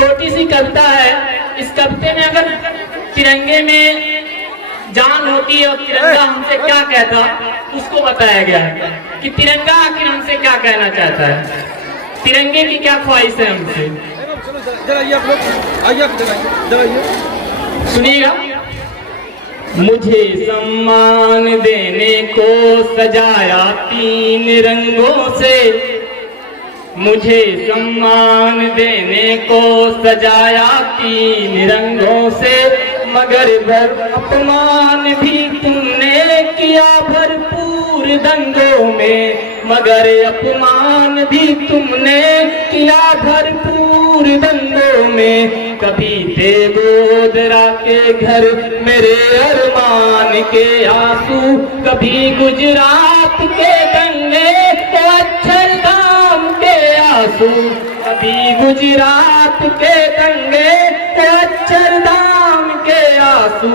छोटी सी कविता है। इस कविते में अगर तिरंगे में जान होती है और तिरंगा हमसे क्या कहता, उसको बताया गया है कि तिरंगा आखिर हमसे क्या कहना चाहता है, तिरंगे की क्या ख्वाहिश है हमसे। सुनिएगा। मुझे सम्मान देने को सजाया 3 रंगों से, मुझे सम्मान देने को सजाया 3 रंगों से, मगर अपमान भी तुमने किया भरपूर दंगों में, मगर अपमान भी तुमने किया भरपूर दंगों में। कभी थे गोदरा के घर मेरे अरमान के आंसू, कभी गुजरात के दंगे तो अक्षरधाम के आंसू, कभी गुजरात के दंगे तो अक्षरधाम के आंसू।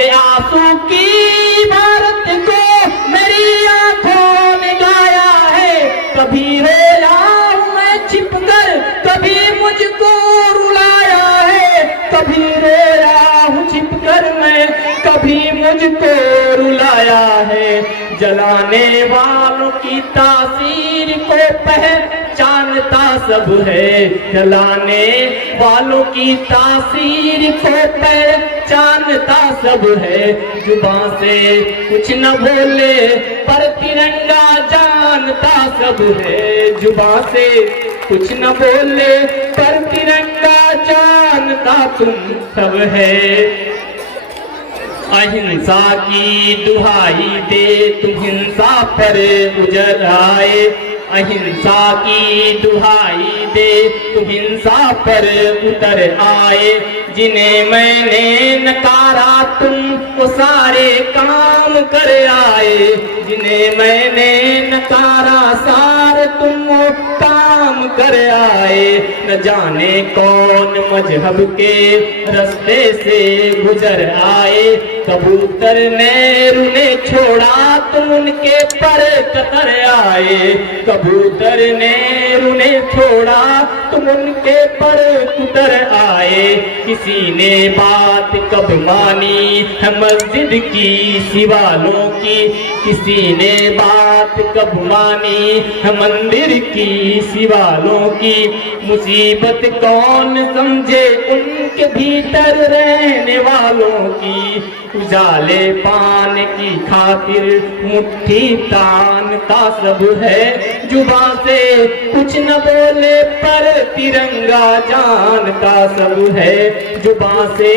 ये आंसू की भारत को मेरी आंखों ने गाया है, कभी रोया मैं छिपकर, कभी मुझको रुलाया है, कभी रोया हूँ छिपकर मैं, कभी मुझको रुलाया है। जलाने वालों की तासीर को पहचानता सब है, जलाने वालों की तासीर को पहचानता सब है। जुबान से कुछ न बोले पर तिरंगा जानता सब है, जुबान से कुछ न बोले पर तिरंगा जानता तुम सब है। अहिंसा की दुहाई दे तुम हिंसा पर उजर आए, अहिंसा की दुहाई दे तुम हिंसा पर उतर आए। जिन्हें मैंने नकारा तुम वो सारे काम कर आए, जिन्हें मैंने नकारा सारे तुम वो काम कर आए। न जाने कौन मजहब के रास्ते से गुजर आए, कबूतर ने रुने छोड़ा तुम उनके पर कतर आए, कबूतर ने रुने छोड़ा तुम उनके पर कुतर आए। किसी ने बात कब मानी है मस्जिद की सिवालों की, किसी ने बात कब मानी है मंदिर की सिवालों की। मुसीबत कौन समझे उनके भीतर रहने वालों की, उजाले पाने की खातिर मुट्ठी तानता सब है। जुबां से कुछ न बोले पर तिरंगा जानता सब है, जुबां से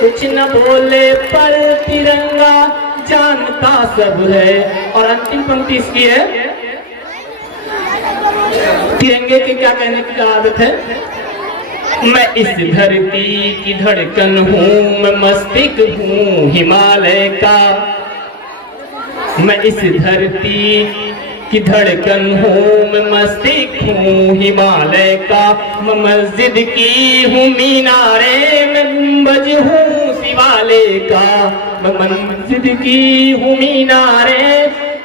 कुछ न बोले पर तिरंगा जानता सब है। और अंतिम पंक्ति इसकी है, तिरंगे के क्या कहने की आदत है। मैं इस धरती की धड़कन हूँ, मैं मस्तिष्क हूँ हिमालय का, मैं इस धरती की धड़कन हूँ, मैं मस्तिष्क हूँ हिमालय का। मैं मस्जिद की हूँ मीनारे, मैं गुंबज हूँ शिवालय का, मैं मस्जिद की हूँ मीनारे,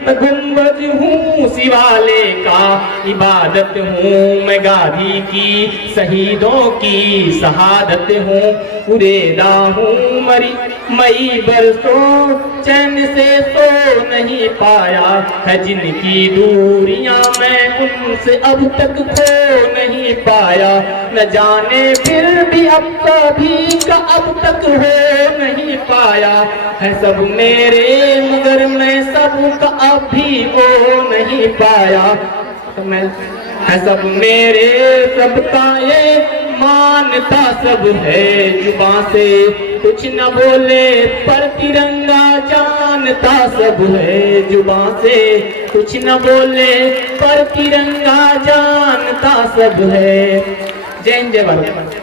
मैं गुंबज हूँ शिवालय का। इबादत हूँ मैं गाजी की, शहीदों की शहादत हूँ। उरेदा हूँ मई बरसों चैन से सो नहीं पाया है, जिनकी दूरियां मैं उनसे अब तक खो नहीं पाया। न जाने फिर भी अब कभी का अब तक हो नहीं पाया है, सब मेरे मगर मैं सब का अब भी हो नहीं पाया। तो मैं है सब मेरे सबका ये मानता सब है। जुबां से कुछ न बोले पर तिरंगा जानता सब है, जुबां से कुछ न बोले पर तिरंगा जानता सब है। जय हिंद जय भारत।